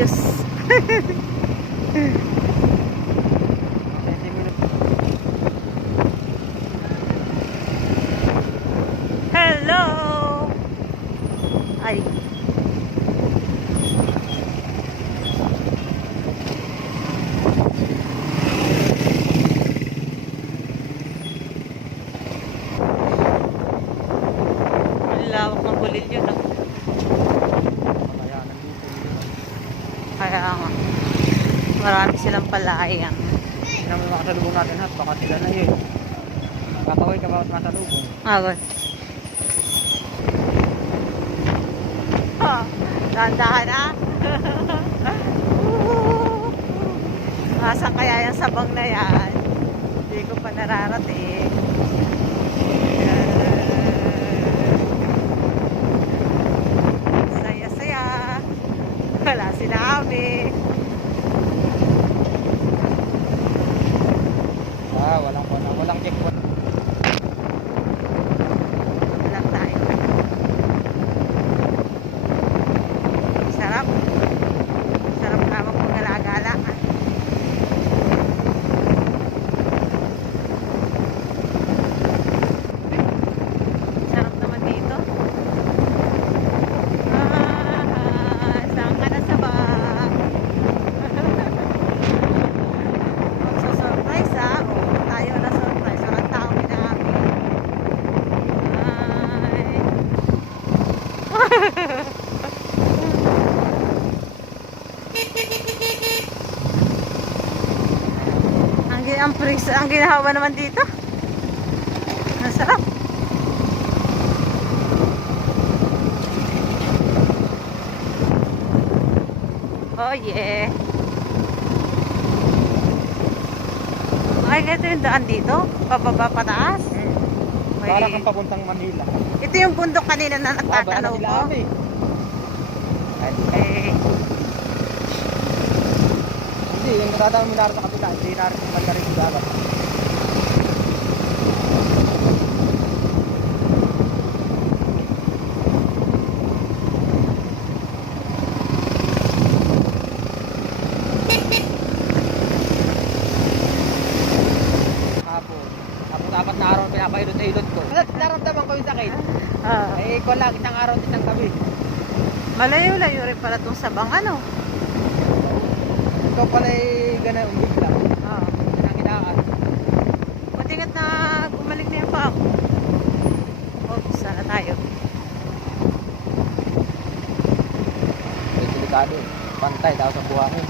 ayos. Hello. Ay. Lawak ng Bulilyo, no? Kaya nga. Marami silang palayang. Hindi naman makasalubong natin hat. Baka sila na yun. Kakaway ka bawat masalubong. Agos. Dahan-dahan na. Asan kaya yung sabang na yan? Hindi ko pa nararating. Saya-saya. Wala sinabi. Walang checkpoint. Walang tayo. Sarap. Sarap naman kung gala-gala. Sarap naman dito. Saan ka na sa ba? Magsusurprise ha. Tayo na surprise. Walang tao kinaamin. Ay. Ang ginawa naman dito. Ang sarap. Oh yeah. Ay, ito yung daan dito. Pababa pataas. Para kang papuntang Manila. Ito yung bundok kanina na nagtatanaw ko. Okay. Hindi, yung natatawa mo naroon sa kapila. Hindi naroon yung banda rin sa dagat. Dapat na araw pinapailot-ilot ko. Naramdaman ko yung sakit. Eh, ko lang isang araw isang gabi. Malayo-layo rin pala itong sabang ano. Ito pala ay ganun bigla. Kinakidaan. Matingat na bumalik na yung paa ko. Oh, sana tayo. Delikado. Pantay daw sa buhangin.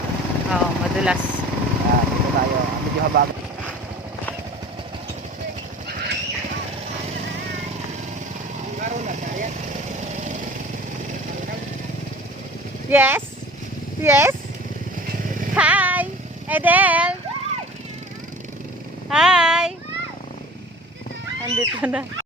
Oo, madulas. Dito tayo. Medyo habag. Yes? Yes? Hi! Edel! Hi! Andito na.